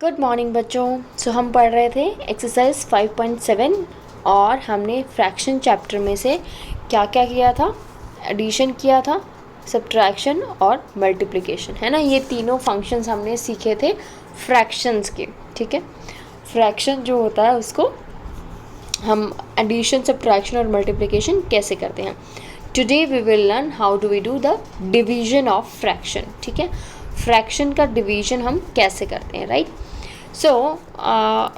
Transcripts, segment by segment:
Good morning बच्चों। हम पढ़ रहे थे एक्सरसाइज 5.7 और हमने फ्रैक्शन चैप्टर में से क्या क्या किया था। एडिशन किया था, सब्ट्रैक्शन और मल्टीप्लिकेशन, है ना। ये तीनों फंक्शंस हमने सीखे थे फ्रैक्शंस के। ठीक है, फ्रैक्शन जो होता है उसको हम एडिशन, सब्ट्रैक्शन और मल्टीप्लिकेशन कैसे करते हैं। Today we will learn how do we do the division of fraction. ठीक है, फ्रैक्शन का डिवीजन हम कैसे करते हैं, right. So,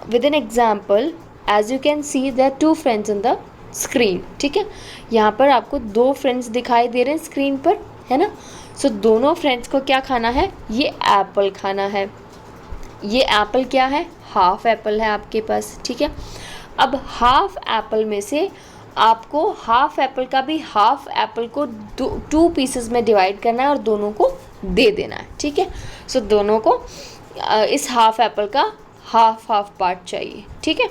with an example, as you can see, there are two friends on the screen. ठीक है, यहाँ पर आपको दो फ्रेंड्स दिखाई दे रहे हैं स्क्रीन पर, है ना। दोनों फ्रेंड्स को क्या खाना है, ये एप्पल खाना है। ये एप्पल क्या है, हाफ एप्पल है आपके पास। ठीक है, अब हाफ एप्पल में से आपको हाफ एप्पल का भी हाफ एप्पल को टू पीसेस में डिवाइड करना है और दोनों को दे देना है। ठीक है, दोनों को इस हाफ एप्पल का हाफ पार्ट चाहिए। ठीक है,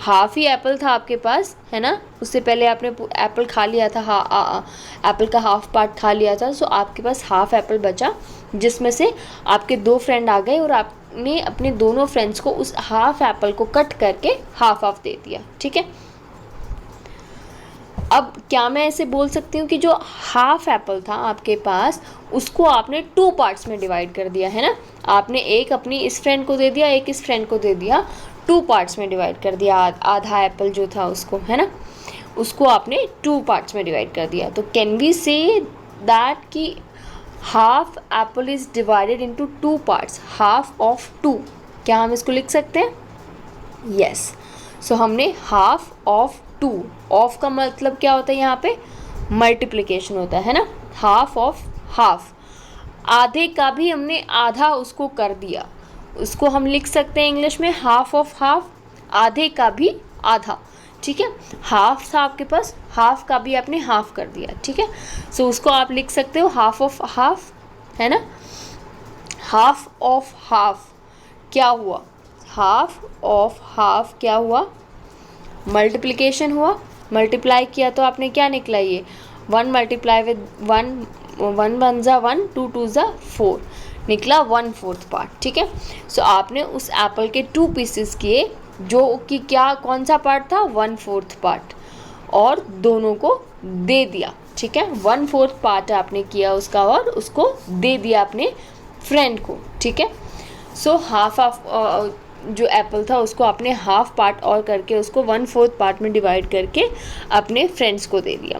हाफ ही एप्पल था आपके पास, है ना। उससे पहले आपने एप्पल खा लिया था, एप्पल का हाफ पार्ट खा लिया था। आपके पास हाफ एप्पल बचा, जिसमें से आपके दो फ्रेंड आ गए और आपने अपने दोनों फ्रेंड्स को उस हाफ एप्पल को कट करके हाफ दे दिया। ठीक है, अब क्या मैं ऐसे बोल सकती हूँ कि जो हाफ एप्पल था आपके पास उसको आपने टू पार्ट्स में डिवाइड कर दिया, है ना। आपने एक अपनी इस फ्रेंड को दे दिया, एक इस फ्रेंड को दे दिया, टू पार्ट्स में डिवाइड कर दिया। आधा एप्पल जो था उसको, है ना, उसको आपने टू पार्ट्स में डिवाइड कर दिया। तो कैन वी से दैट कि half apple is divided into two parts, half of two. क्या हम इसको लिख सकते हैं? यस। हमने हाफ ऑफ टू, ऑफ का मतलब क्या होता है, यहाँ पे मल्टीप्लिकेशन होता है ना। हाफ ऑफ हाफ, आधे का भी हमने आधा उसको कर दिया, उसको हम लिख सकते हैं इंग्लिश में हाफ ऑफ हाफ, आधे का भी आधा। ठीक है, हाफ था आपके पास, हाफ का भी आपने हाफ कर दिया। ठीक है, उसको आप लिख सकते हो हाफ ऑफ हाफ, है ना। हाफ ऑफ हाफ क्या हुआ, हाफ ऑफ हाफ क्या हुआ, मल्टीप्लिकेशन हुआ। मल्टीप्लाई किया तो आपने क्या निकला, ये 1 मल्टीप्लाई विद 1, 1 1 ज़ा 1, 2 2 ज़ा 4 निकला 1/4 पार्ट। ठीक है, आपने उस एप्पल के टू पीसेस किए, जो कि क्या कौन सा पार्ट था, 1/4 पार्ट, और दोनों को दे दिया। ठीक है, 1/4 पार्ट आपने किया उसका और उसको दे दिया अपने फ्रेंड को। ठीक है, हाफ ऑफ जो एप्पल था उसको आपने हाफ पार्ट और करके उसको 1/4 पार्ट में डिवाइड करके अपने फ्रेंड्स को दे दिया।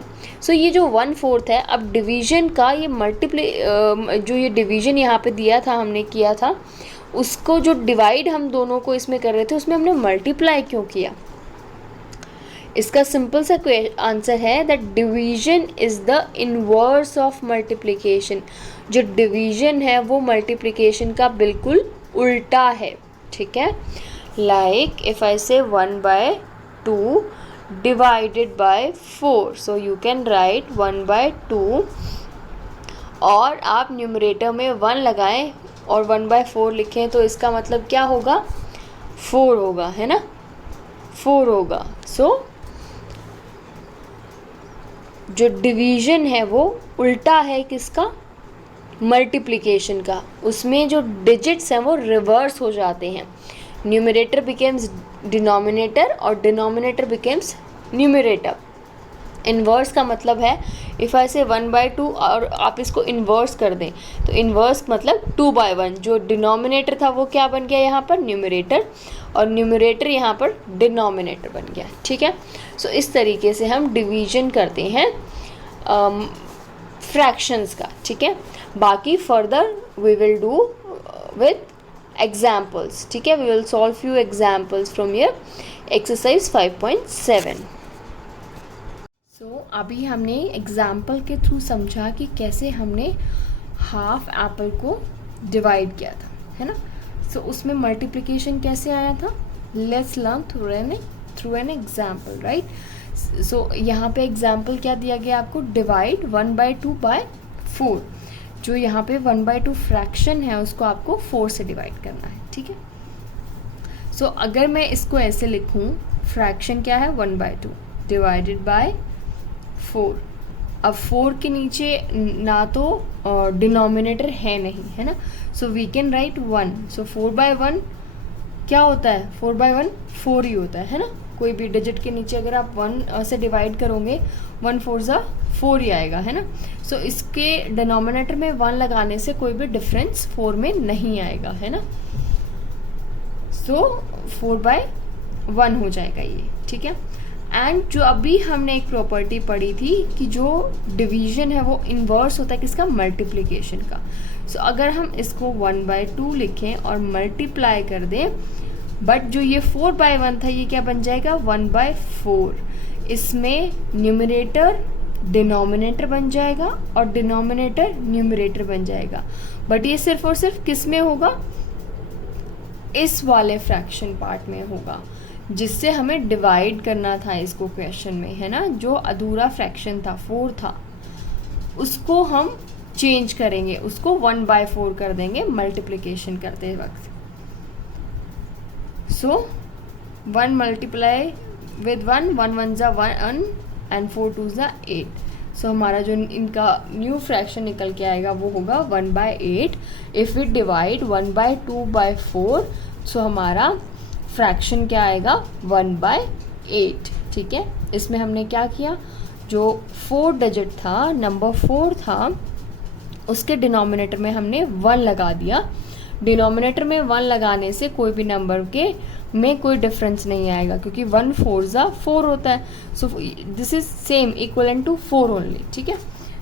ये जो 1/4 है, अब डिवीजन का ये जो ये डिवीजन यहाँ पे दिया था, हमने किया था, उसको जो डिवाइड हम दोनों को इसमें कर रहे थे उसमें हमने मल्टीप्लाई क्यों किया। इसका सिंपल सा आंसर है that division is the inverse of multiplication. जो डिवीजन है वो मल्टीप्लिकेशन का बिल्कुल उल्टा है। ठीक है, लाइक इफ आई से 1/2 divided by 4, you can write 1/2 और आप न्यूमरेटर में 1 लगाएं और 1/4 लिखें, तो इसका मतलब क्या होगा, 4 होगा, है ना, 4 होगा। जो डिवीजन है वो उल्टा है किसका, मल्टीप्लिकेशन का। उसमें जो डिजिट्स हैं वो रिवर्स हो जाते हैं। न्यूमरेटर बिकेम्स डिनोमिनेटर और डिनोमिनेटर बिकेम्स न्यूमरेटर। इन्वर्स का मतलब है इफ़ आई से 1/2 और आप इसको इन्वर्स कर दें, तो इन्वर्स मतलब 2/1। जो डिनोमिनेटर था वो क्या बन गया यहाँ पर, न्यूमरेटर, और न्यूमरेटर यहाँ पर डिनोमिनेटर बन गया। ठीक है, इस तरीके से हम डिवीजन करते हैं फ्रैक्शंस का। ठीक है, बाकी further we will do with examples. ठीक है, we will solve few examples from your exercise 5.7। अभी हमने एग्जाम्पल के थ्रू समझा कि कैसे हमने हाफ एप्पल को डिवाइड किया था, है ना। उसमें मल्टीप्लिकेशन कैसे आया था, let's learn through an example, right. यहाँ पे एग्जाम्पल क्या दिया गया आपको, डिवाइड 1/2 बाय 4। जो यहाँ पे 1/2 फ्रैक्शन है उसको आपको 4 से डिवाइड करना है। ठीक है, अगर मैं इसको ऐसे लिखूँ, फ्रैक्शन क्या है, 1/2 डिवाइडेड बाय 4। अब 4 के नीचे ना तो डिनोमिनेटर है नहीं, है ना, वी कैन राइट 1। 4/1 क्या होता है 4/1 4 ही होता है ना। कोई भी डिजिट के नीचे अगर आप 1 से डिवाइड करोगे 1 4 ज़ा 4 ही आएगा, है ना। सो इसके डिनोमिनेटर में 1 लगाने से कोई भी डिफरेंस 4 में नहीं आएगा, है ना। सो 4/1 हो जाएगा ये, ठीक है। एंड जो अभी हमने एक प्रॉपर्टी पढ़ी थी कि जो डिवीजन है वो इन्वर्स होता है किसका, मल्टीप्लिकेशन का। सो अगर हम इसको 1/2 लिखें और मल्टीप्लाई कर दें, बट जो ये 4/1 था ये क्या बन जाएगा 1/4। इसमें न्यूमरेटर डिनोमिनेटर बन जाएगा और डिनोमिनेटर न्यूमरेटर बन जाएगा। बट ये सिर्फ और सिर्फ किस में होगा, इस वाले फ्रैक्शन पार्ट में होगा जिससे हमें डिवाइड करना था इसको क्वेश्चन में, है ना। जो अधूरा फ्रैक्शन था 4 था उसको हम चेंज करेंगे, उसको 1/4 कर देंगे मल्टीप्लिकेशन करते वक्त। सो 1 मल्टीप्लाई विद 1, 1 1 ज़ा 1 एंड 4 2 ज़ा 8। सो हमारा जो इनका न्यू फ्रैक्शन निकल के आएगा वो होगा 1/8। इफ़ वी डिवाइड 1/2/4 सो हमारा फ्रैक्शन क्या आएगा 1/8, ठीक है। इसमें हमने क्या किया, जो 4 डिजिट था, नंबर 4 था, उसके डिनोमिनेटर में हमने 1 लगा दिया। डिनोमिनेटर में 1 लगाने से कोई भी नंबर के में कोई डिफरेंस नहीं आएगा क्योंकि 1 4 ज़ा 4 होता है। So this is same equivalent to 4 only, ठीक है।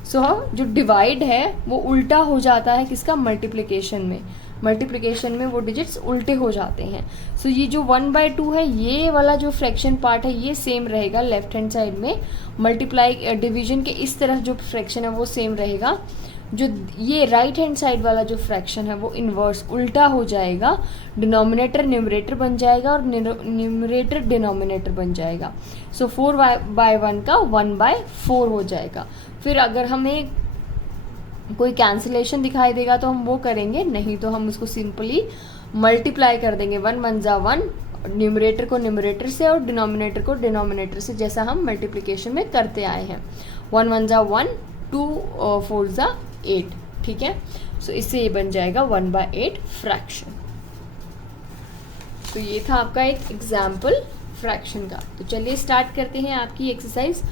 सो जो डिवाइड है वो उल्टा हो जाता है किसका, मल्टीप्लिकेशन में। मल्टीप्लिकेशन में वो डिजिट्स उल्टे हो जाते हैं। सो ये जो 1/2 है ये वाला जो फ्रैक्शन पार्ट है ये सेम रहेगा लेफ्ट हैंड साइड में। मल्टीप्लाई डिवीजन के इस तरफ जो फ्रैक्शन है वो सेम रहेगा। जो ये राइट हैंड साइड वाला जो फ्रैक्शन है वो इन्वर्स उल्टा हो जाएगा। डिनोमिनेटर न्यूमरेटर बन जाएगा और न्यूमरेटर डिनोमिनेटर बन जाएगा। सो 4/1 का 1/4 हो जाएगा। फिर अगर हमें कोई कैंसिलेशन दिखाई देगा तो हम वो करेंगे, नहीं तो हम उसको सिंपली मल्टीप्लाई कर देंगे। 1 1 ज़ा 1, न्यूमरेटर को न्यूमरेटर से और डिनोमिनेटर को डिनोमिनेटर से, जैसा हम मल्टीप्लिकेशन में करते आए हैं। 1 1 ज़ा 1, 2 4 ज़ा 8, ठीक है। सो इससे ये बन जाएगा 1/8 फ्रैक्शन। तो ये था आपका एक एग्जाम्पल फ्रैक्शन का। तो चलिए स्टार्ट करते हैं आपकी एक्सरसाइज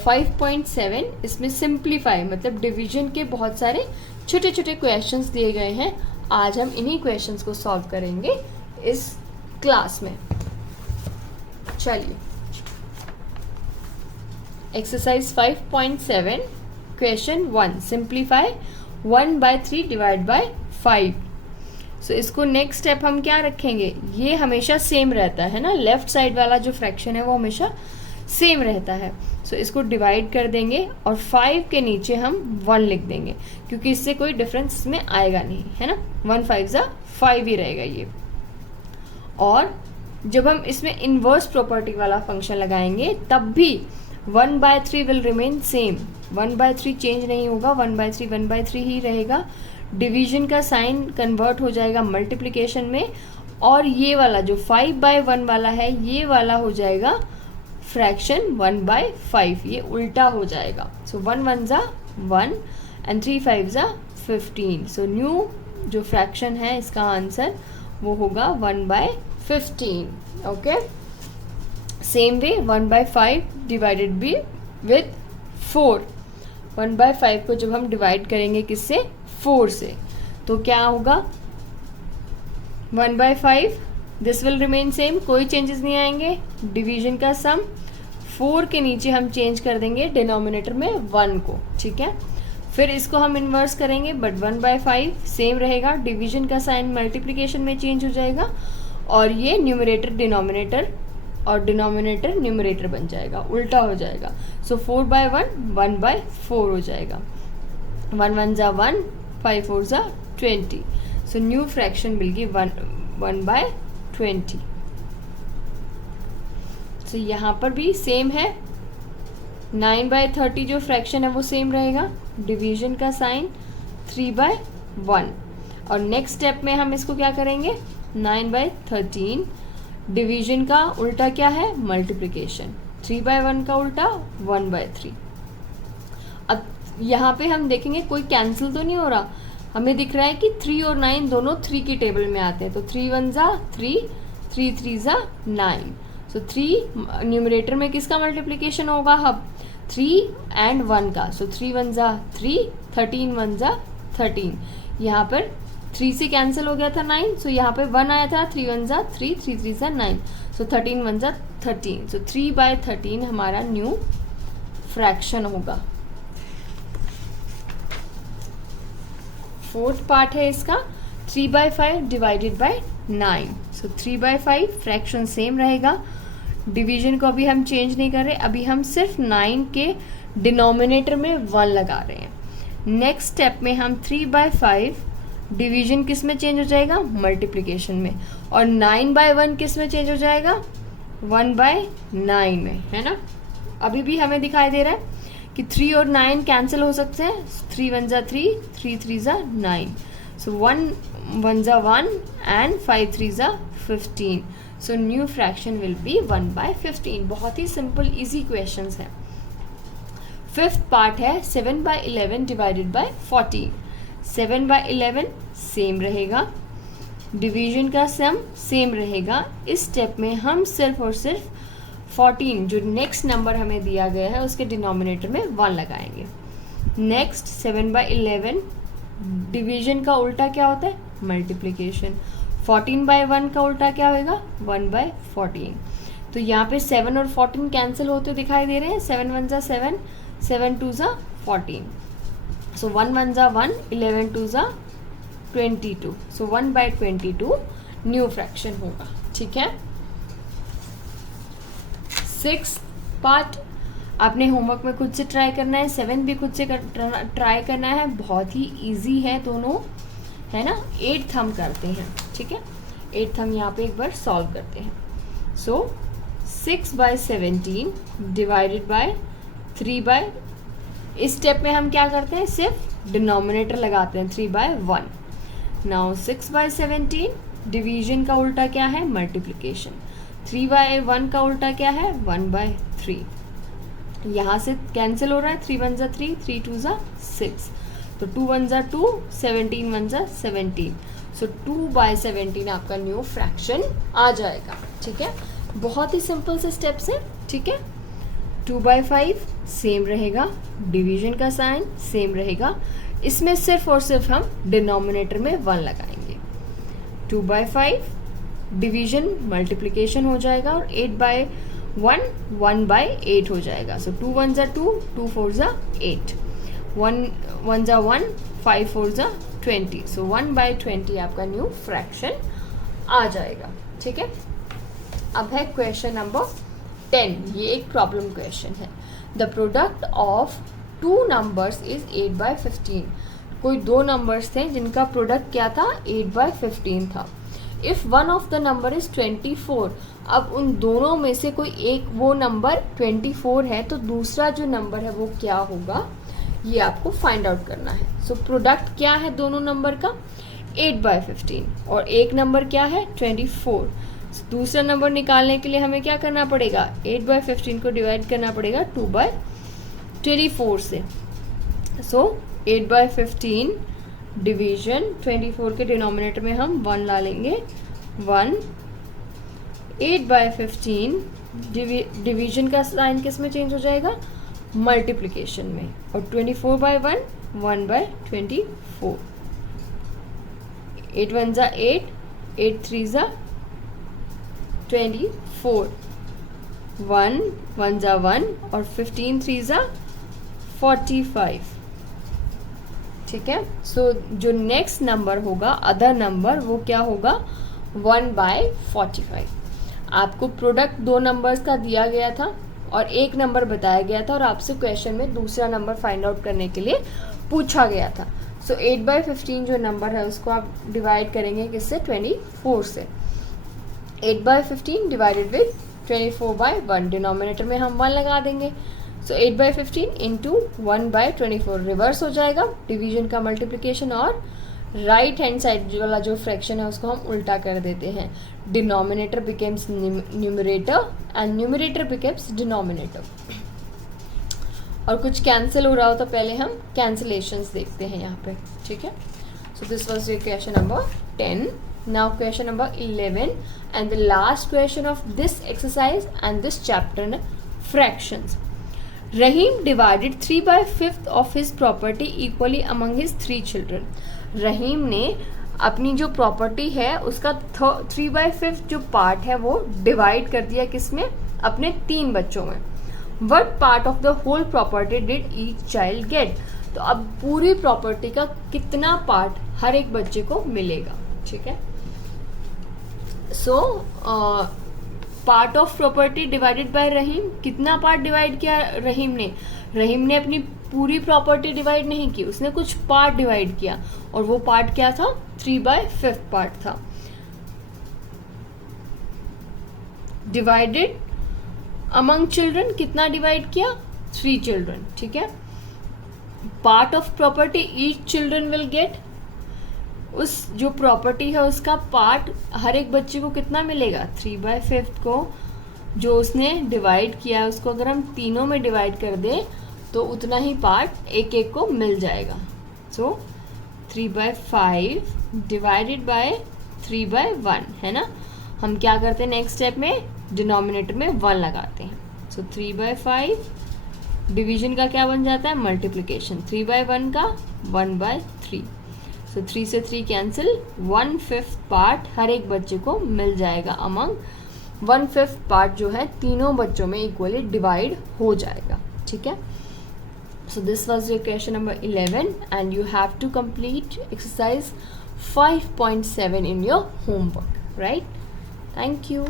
5.7। इसमें सिंप्लीफाई मतलब डिवीजन के बहुत सारे छोटे छोटे क्वेश्चंस दिए गए हैं। आज हम इन्हीं क्वेश्चंस को सॉल्व करेंगे इस क्लास में। चलिए exercise 5.7 question 1, simplify 1/3 divide by 5। सो इसको नेक्स्ट स्टेप हम क्या रखेंगे, ये हमेशा सेम रहता है ना, लेफ्ट साइड वाला जो फ्रैक्शन है वो हमेशा सेम रहता है। सो इसको डिवाइड कर देंगे और 5 के नीचे हम 1 लिख देंगे क्योंकि इससे कोई डिफरेंस इसमें आएगा नहीं, है ना। 1 5 ज़ा 5 ही रहेगा ये। और जब हम इसमें इन्वर्स प्रॉपर्टी वाला फंक्शन लगाएंगे तब भी 1/3 विल रिमेन सेम। 1/3 चेंज नहीं होगा, 1/3 1/3 ही रहेगा। डिवीजन का साइन कन्वर्ट हो जाएगा मल्टीप्लिकेशन में और ये वाला जो 5/1 वाला है ये वाला हो जाएगा फ्रैक्शन 1/5, ये उल्टा हो जाएगा। सो 1 1 ज़ा 1 एंड 3 5 ज़ा 15। सो न्यू जो फ्रैक्शन है इसका आंसर वो होगा 1/15। Okay, same way 1/5 divided be with 4। 1/5 को जब हम डिवाइड करेंगे किससे, 4 से, तो क्या होगा 1/5 दिस विल रिमेन सेम, कोई चेंजेस नहीं आएंगे। डिवीजन का सम 4 के नीचे हम चेंज कर देंगे डिनोमिनेटर में 1 को, ठीक है। फिर इसको हम इन्वर्स करेंगे बट 1/5 सेम रहेगा। डिवीजन का साइन मल्टीप्लिकेशन में चेंज हो जाएगा और ये न्यूमरेटर डिनोमिनेटर और डिनोमिनेटर न्यूमरेटर बन जाएगा, उल्टा हो जाएगा। सो 4/1 1/4 हो जाएगा। 1 1 ज़ा 1, 5 4 ज़ा 20। So new fraction will give 1/20। सो यहाँ पर भी सेम है, 9/30 जो फ्रैक्शन है वो सेम रहेगा। डिवीजन का साइन 3/1 और नेक्स्ट स्टेप में हम इसको क्या करेंगे 9/13। डिवीजन का उल्टा क्या है, मल्टीप्लिकेशन। 3/1 का उल्टा 1/3। अब यहाँ पे हम देखेंगे कोई कैंसिल तो नहीं हो रहा, हमें दिख रहा है कि 3 और 9 दोनों 3 की टेबल में आते हैं, तो 3 1 जा 3, 3 3 जा 9। सो 3 न्यूमरेटर में किसका मल्टीप्लिकेशन होगा अब 3 एंड 1 का, सो 3 1 जा 3, 13 1 जा 13। यहाँ पर 3 से कैंसिल हो गया था 9, सो यहाँ पे 1 आया था, 3 1 जा 3, 3 3 जा 9, सो 13 1 जा 13। सो 3/13 हमारा न्यू फ्रैक्शन होगा। फोर्थ पार्ट है इसका 3/5 divided by 9। So 3/5 fraction same रहेगा, डिवीजन को अभी हम चेंज नहीं कर रहे, अभी हम सिर्फ 9 के डिनोमिनेटर में 1 लगा रहे हैं। नेक्स्ट स्टेप में हम 3/5 डिवीजन किस में चेंज हो जाएगा, मल्टीप्लिकेशन में, और 9/1 किस में चेंज हो जाएगा, 1/9 में, है ना। अभी भी हमें दिखाई दे रहा है कि 3 और 9 कैंसिल हो सकते हैं, 3 1 जा 3, 3 3 जा 9, सो 1 1 जा 1 एंड 5 3 जा 15। So new fraction will be 1/15। बहुत ही सिंपल इजी क्वेश्चंस है। फिफ्थ पार्ट है 7/11 डिवाइडेड बाय 14। 7/11 सेम रहेगा, डिवीजन का सम सेम रहेगा। इस स्टेप में हम सिर्फ और सिर्फ 14 जो नेक्स्ट नंबर हमें दिया गया है उसके डिनोमिनेटर में 1 लगाएंगे। नेक्स्ट 7/11 डिवीजन का उल्टा क्या होता है, मल्टीप्लिकेशन। 14/1 का उल्टा क्या होगा, 1/14। तो यहाँ पे 7 और 14 कैंसिल होते दिखाई दे रहे हैं, 7 1 जा 7, 7 2 जा 14, सो 1 1 जा 1, 11 2 जा 22, सो 1/22 न्यू फ्रैक्शन होगा। ठीक है। 6th पार्ट आपने होमवर्क में खुद से ट्राई करना है, 7 भी खुद से ट्राई करना है, बहुत ही इजी है दोनों, है ना। 8th हम करते हैं, ठीक है। 8th हम यहाँ पे एक बार सॉल्व करते हैं। सो 6/17 डिवाइडेड बाय 3 इस स्टेप में हम क्या करते हैं, सिर्फ डिनोमिनेटर लगाते हैं 3/1। नाउ 6/17 डिवीजन का उल्टा क्या है, मल्टीप्लिकेशन। 3/1 का उल्टा क्या है, 1/3। यहाँ से कैंसिल हो रहा है, 3 1 जा 3, 3 2 जा 6, तो 2 1 जा 2, 17 1 जा 17, सो 2/17 आपका न्यू फ्रैक्शन आ जाएगा। ठीक है, बहुत ही सिंपल से स्टेप्स है। ठीक है, 2/5 सेम रहेगा, डिवीजन का साइन सेम रहेगा, इसमें सिर्फ और सिर्फ हम डिनोमिनेटर में 1 लगाएंगे। 2/5 डिवीजन मल्टीप्लिकेशन हो जाएगा और 8/1 1/8 हो जाएगा। सो 2 1 जा 2, 2 4 जा 8, 1 1 जा 1, 5 4 जा 20, सो 1/20 आपका न्यू फ्रैक्शन आ जाएगा। ठीक है, अब है क्वेश्चन नंबर 10। ये एक प्रॉब्लम क्वेश्चन है। The product of 2 numbers is 8/15। कोई 2 नंबर्स थे जिनका प्रोडक्ट क्या था, 8/15 था। If one of the number is 24, अब उन दोनों में से कोई एक वो नंबर 24 है तो दूसरा जो नंबर है वो क्या होगा, ये आपको फाइंड आउट करना है। सो प्रोडक्ट क्या है दोनों नंबर का, 8/15, और एक नंबर क्या है 24। दूसरा नंबर निकालने के लिए हमें क्या करना पड़ेगा, 8/15 को डिवाइड करना पड़ेगा 2/24 से। सो 8/15 डिवीजन 24 के डिनोमिनेटर में हम 1 ला लेंगे, 1। 8/15 डिवीजन का साइन किस में चेंज हो जाएगा, मल्टीप्लिकेशन में, और 24/1 1/24। 8 1 जा 8, 8 3 जा 24, 1 1 जा 1, और 15 3 जा 45। ठीक है, सो जो नेक्स्ट नंबर होगा अदर नंबर वो क्या होगा, 1/45। आपको प्रोडक्ट 2 नंबर्स का दिया गया था और एक नंबर बताया गया था और आपसे क्वेश्चन में दूसरा नंबर फाइंड आउट करने के लिए पूछा गया था। सो 8/15 जो नंबर है उसको आप डिवाइड करेंगे किससे, 24 से। 8/15 डिवाइडेड विद 24/1, डिनोमिनेटर में हम 1 लगा देंगे। सो 8/15 इंटू 1/24 रिवर्स हो जाएगा, डिवीजन का मल्टीप्लिकेशन, और राइट हैंड साइड वाला जो फ्रैक्शन है उसको हम उल्टा कर देते हैं। Denominator becomes numerator and numerator becomes denominator. और कुछ कैंसिल हो रहा हो तो पहले हम कैंसिलेशंस देखते हैं यहाँ पे। ठीक है, So this was your question number 10. Now question number 11 and the last question of this exercise and this chapter, fractions. Rahim divided 3/5 of his property equally among his 3 children. रहीम ने अपनी जो प्रॉपर्टी है उसका 3/5 जो पार्ट है वो divide कर दिया किसमें, अपने 3 बच्चों में. What part of the whole property did each child get? तो अब पूरी प्रॉपर्टी का कितना पार्ट हर एक बच्चे को मिलेगा. ठीक है. So part of property divided by Rahim, कितना पार्ट डिवाइड किया रहीम ने. रहीम ने अपनी पूरी प्रॉपर्टी डिवाइड नहीं की, उसने कुछ पार्ट डिवाइड किया और वो पार्ट क्या था, 3/5 पार्ट था. डिवाइडेड अमंग चिल्ड्रन, कितना डिवाइड किया, 3 चिल्ड्रन. ठीक है. Part of property each children will get, उस जो प्रॉपर्टी है उसका पार्ट हर एक बच्चे को कितना मिलेगा, 3/5 को जो उसने डिवाइड किया है उसको अगर हम तीनों में डिवाइड कर दें तो उतना ही पार्ट एक एक को मिल जाएगा. सो 3/5 डिवाइडेड बाय 3/1 है ना. हम क्या करते हैं नेक्स्ट स्टेप में, डिनोमिनेटर में 1 लगाते हैं. सो 3/5 डिवीजन का क्या बन जाता है, मल्टीप्लिकेशन. 3/1 का 1/3. सो 3 से 3 कैंसिल, 1/5 पार्ट हर एक बच्चे को मिल जाएगा अमंग. 1/5 पार्ट जो है तीनों बच्चों में इक्वली डिवाइड हो जाएगा. ठीक है. So this was your question number 11 and you have to complete exercise 5.7 in your homework, right? Thank you.